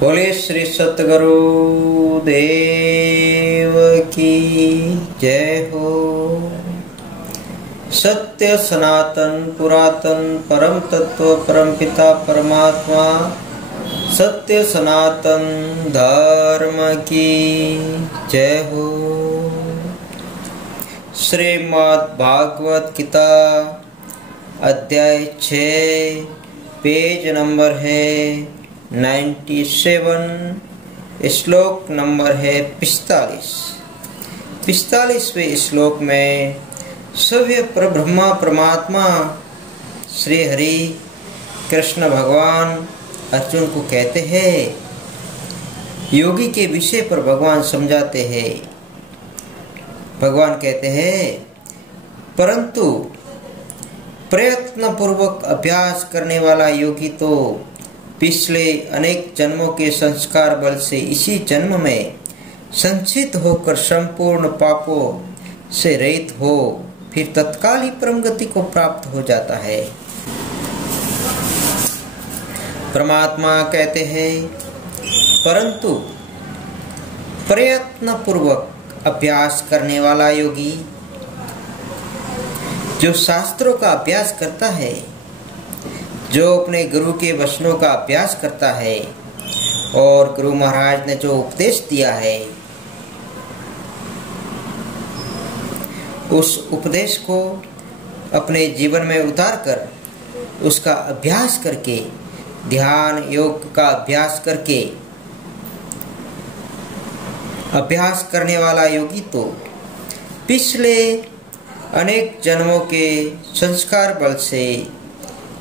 बोले श्री सतगुरु देव की जय हो। सत्य सनातन पुरातन परम तत्व परम पिता परमात्मा सत्य सनातन धर्म की जय हो। श्रीमद् भागवत गीता अध्याय 6 पेज नंबर है 97, श्लोक नंबर है 45वें श्लोक में सव्य परब्रह्मा परमात्मा श्री हरि कृष्ण भगवान अर्जुन को कहते हैं, योगी के विषय पर भगवान समझाते हैं। भगवान कहते हैं, परंतु प्रयत्न पूर्वक अभ्यास करने वाला योगी तो पिछले अनेक जन्मों के संस्कार बल से इसी जन्म में संचित होकर संपूर्ण पापों से रहित हो फिर तत्काल ही परम गति को प्राप्त हो जाता है। परमात्मा कहते हैं, परंतु प्रयत्न पूर्वक अभ्यास करने वाला योगी जो शास्त्रों का अभ्यास करता है, जो अपने गुरु के वचनों का अभ्यास करता है और गुरु महाराज ने जो उपदेश दिया है उस उपदेश को अपने जीवन में उतारकर उसका अभ्यास करके ध्यान योग का अभ्यास करके अभ्यास करने वाला योगी तो पिछले अनेक जन्मों के संस्कार बल से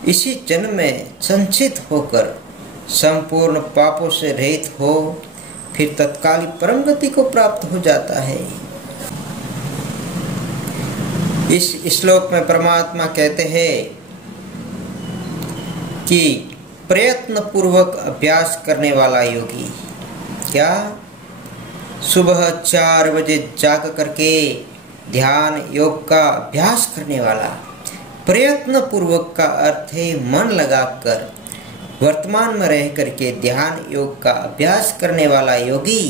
इसी जन्म में संचित होकर संपूर्ण पापों से रहित हो फिर तत्काल परम गति को प्राप्त हो जाता है। इस श्लोक में परमात्मा कहते हैं कि प्रयत्न पूर्वक अभ्यास करने वाला योगी क्या सुबह 4 बजे जाग करके ध्यान योग का अभ्यास करने वाला, प्रयत्न पूर्वक का अर्थ है मन लगाकर वर्तमान में रह करके ध्यान योग का अभ्यास करने वाला योगी,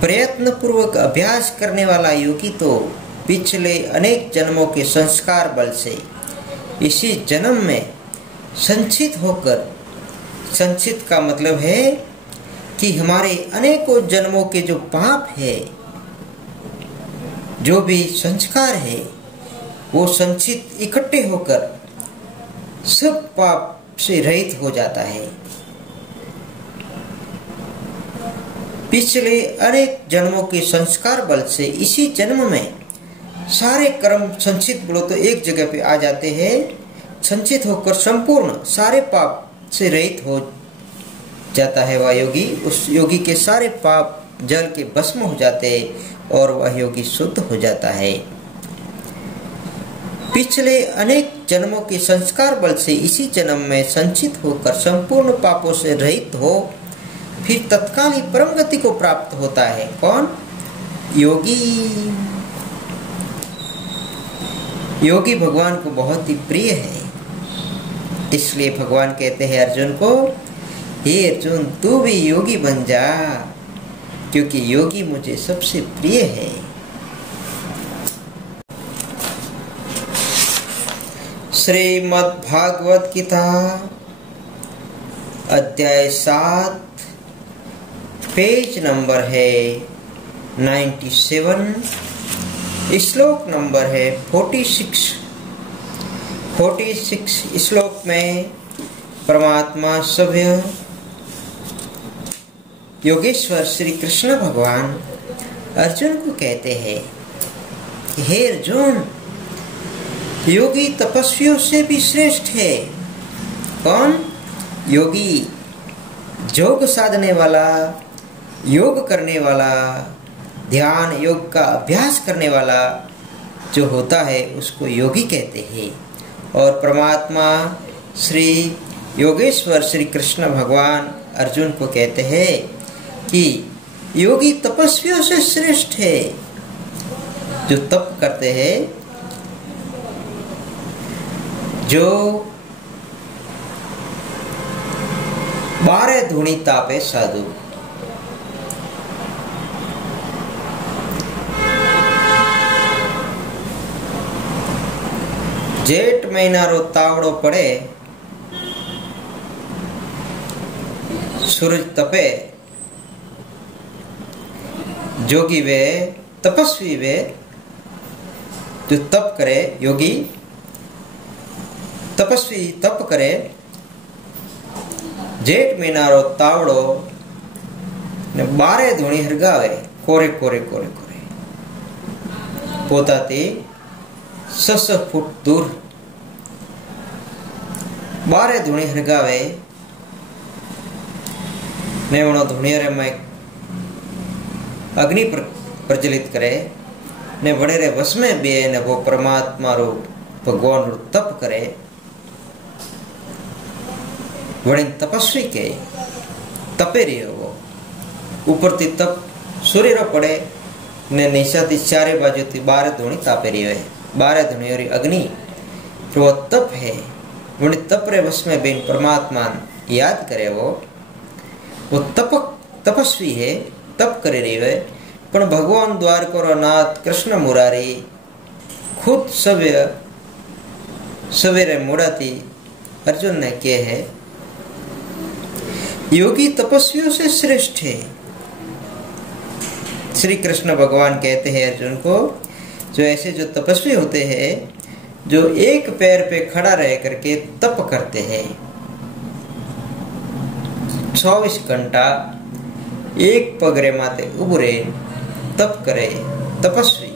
प्रयत्न पूर्वक अभ्यास करने वाला योगी तो पिछले अनेक जन्मों के संस्कार बल से इसी जन्म में संचित होकर, संचित का मतलब है कि हमारे अनेकों जन्मों के जो पाप है, जो भी संस्कार है, वो संचित इकट्ठे होकर सब पाप से रहित हो जाता है। पिछले अनेक जन्मों के संस्कार बल से इसी जन्म में सारे कर्म संचित बोलो तो एक जगह पे आ जाते हैं, संचित होकर संपूर्ण सारे पाप से रहित हो जाता है वह योगी। उस योगी के सारे पाप जल के भस्म हो जाते हैं और वह योगी शुद्ध हो जाता है। पिछले अनेक जन्मों के संस्कार बल से इसी जन्म में संचित होकर संपूर्ण पापों से रहित हो फिर तत्काल ही परम गति को प्राप्त होता है। कौन? योगी। योगी भगवान को बहुत ही प्रिय है, इसलिए भगवान कहते हैं अर्जुन को, हे अर्जुन तू भी योगी बन जा, क्योंकि योगी मुझे सबसे प्रिय है। श्रीमद् भागवत गीता अध्याय 7 पेज नंबर है 97, श्लोक नंबर है 46 श्लोक में परमात्मा सभ्य योगेश्वर श्री कृष्ण भगवान अर्जुन को कहते हैं, हे अर्जुन योगी तपस्वियों से भी श्रेष्ठ है। कौन? योगी, योग साधने वाला, योग करने वाला, ध्यान योग का अभ्यास करने वाला जो होता है उसको योगी कहते हैं। और परमात्मा श्री योगेश्वर श्री कृष्ण भगवान अर्जुन को कहते हैं कि योगी तपस्वियों से श्रेष्ठ है, जो तप करते हैं, जो बारे धूणी तापे साधु। जेठ महीना रो तावड़ो पड़े, सूरज तपे, जोगी वे तपस्वी वे जो तप करे, योगी तपस्वी तप करे, जेठ महीना रो तावड़ो ने बारे धूणी हरगावे, कोरे कोरे कोरे कोरे पोताती 600 फूट दूर बारे धूणी हरगावे ने वणो धूणियारे में अग्नि प्रज्वलित करे ने वणे रे वश में बे ने वो परमात्मा रो भगवान रो तप करे। वणे तपस्वी के तपे रहियो वो ऊपर थी तप सूर्य रो पड़े ने नीचा थी चारे बाजू थी बारे धूणी तापे रहियो है। बारे धूणी और अग्नि जो तप है वणे तप रे वश में बेन परमात्मा याद करे वो तपस्वी है, तप करे रहियो है। पण भगवान द्वारको रो नाथ कृष्ण मुरारी खुद सवेरे मोड़ाती अर्जुन ने के है योगी तपस्वियों से श्रेष्ठ है। श्री कृष्ण भगवान कहते हैं अर्जुन को, जो ऐसे जो तपस्वी होते हैं जो एक पैर पे खड़ा रह करके तप करते हैं, 24 घंटा एक पगरे माते उबरे तप करे तपस्वी,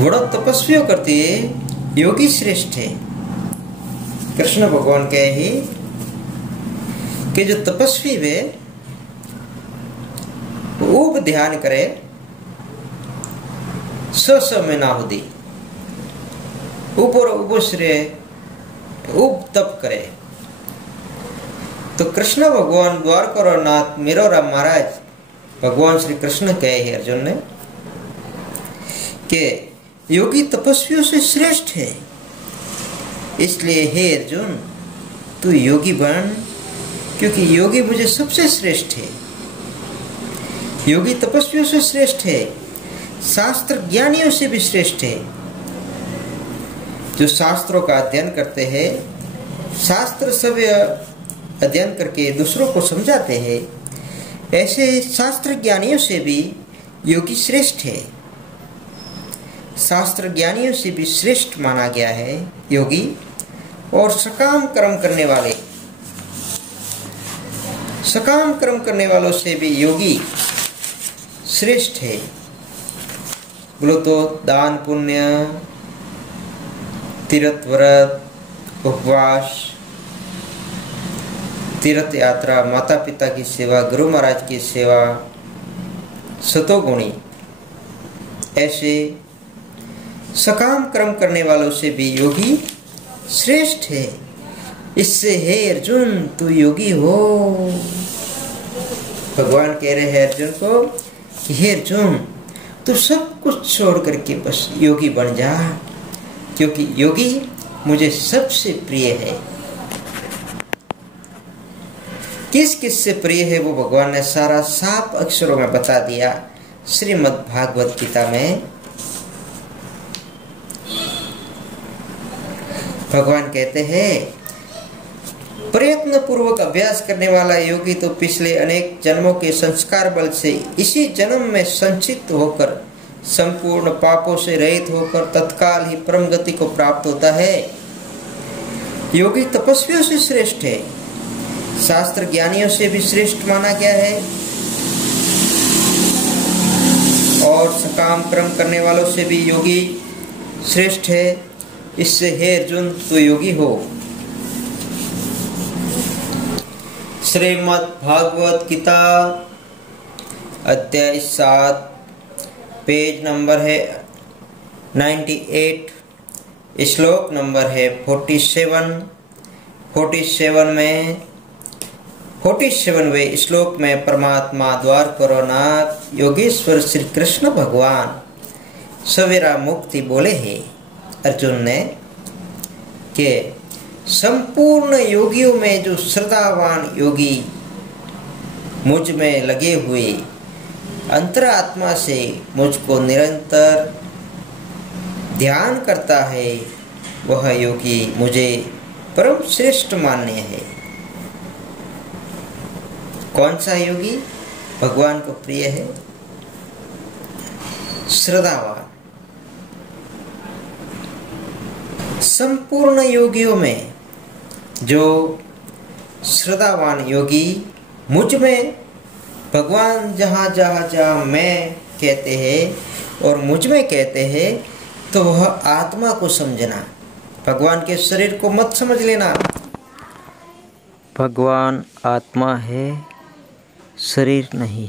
बड़ा तपस्वियों करती है योगी श्रेष्ठ है। कृष्ण भगवान कहे ही कि जो तपस्वी वे ऊब ध्यान करे सो में ना होदी ऊपर उबुश्रे ऊब तप करे। तो कृष्ण भगवान द्वारका नाथ मेरोरा महाराज भगवान श्री कृष्ण कहे हैं अर्जुन ने कि योगी तपस्वियों से श्रेष्ठ है, इसलिए हे अर्जुन तू योगी बन, क्योंकि योगी मुझे सबसे श्रेष्ठ है। योगी तपस्वियों से श्रेष्ठ है, शास्त्र ज्ञानियों से भी श्रेष्ठ है। जो शास्त्रों का अध्ययन करते हैं, शास्त्र सब अध्ययन करके दूसरों को समझाते हैं, ऐसे शास्त्र ज्ञानियों से भी योगी श्रेष्ठ है। शास्त्र ज्ञानियों से भी श्रेष्ठ माना गया है योगी, और सकाम कर्म करने वालों से भी योगी श्रेष्ठ है। बोलो तो दान पुण्य, तीर्थ व्रत, उपवास, तीर्थ यात्रा, माता पिता की सेवा, गुरु महाराज की सेवा, सतोगुणी, ऐसे सकाम कर्म करने वालों से भी योगी श्रेष्ठ है। इससे हे अर्जुन तू योगी हो। भगवान कह रहे हैं अर्जुन को कि हे अर्जुन तू सब कुछ छोड़ करके बस योगी बन जा, क्योंकि योगी मुझे सबसे प्रिय है। किस किस से प्रिय है वो भगवान ने सारा साफ अक्षरों में बता दिया श्रीमद् भागवत गीता में। भगवान कहते हैं प्रयत्न पूर्वक अभ्यास करने वाला योगी तो पिछले अनेक जन्मों के संस्कार बल से इसी जन्म में संचित होकर संपूर्ण पापों से रहित होकर तत्काल ही परम गति को प्राप्त होता है। योगी तपस्वियों से श्रेष्ठ है, शास्त्र ज्ञानियों से भी श्रेष्ठ माना गया है, और सकाम कर्म करने वालों से भी योगी श्रेष्ठ है। इससे हे अर्जुन तू योगी हो। श्रीमद् भागवत गीता अध्याय 7 पेज नंबर है 98, श्लोक नंबर है 47वें श्लोक में परमात्मा द्वारकोनाथ योगेश्वर श्री कृष्ण भगवान सवेरा मुक्ति बोले हैं अर्जुन ने कि संपूर्ण योगियों में जो श्रद्धावान योगी मुझ में लगे हुए अंतरात्मा से मुझको निरंतर ध्यान करता है, वह योगी मुझे परम श्रेष्ठ मान्य है। कौन सा योगी भगवान को प्रिय है? श्रद्धावान। संपूर्ण योगियों में जो श्रद्धावान योगी मुझ में भगवान जहाँ मैं कहते हैं और मुझ में कहते हैं, तो वह आत्मा को समझना, भगवान के शरीर को मत समझ लेना। भगवान आत्मा है, शरीर नहीं।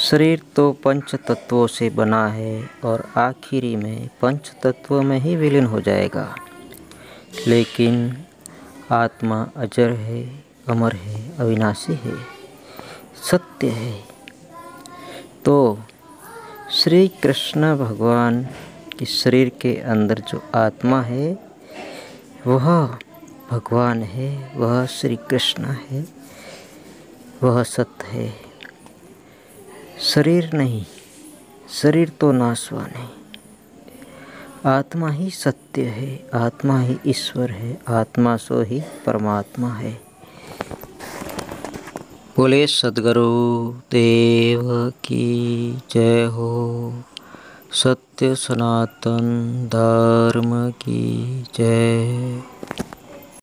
शरीर तो पंच तत्वों से बना है और आखिरी में पंच तत्वों में ही विलीन हो जाएगा, लेकिन आत्मा अजर है, अमर है, अविनाशी है, सत्य है। तो श्री कृष्ण भगवान के शरीर के अंदर जो आत्मा है वह भगवान है, वह श्री कृष्ण है, वह सत्य है, शरीर नहीं। शरीर तो नाशवान है, आत्मा ही सत्य है, आत्मा ही ईश्वर है, आत्मा सो ही परमात्मा है। बोले सद्गुरु देव की जय हो, सत्य सनातन धर्म की जय।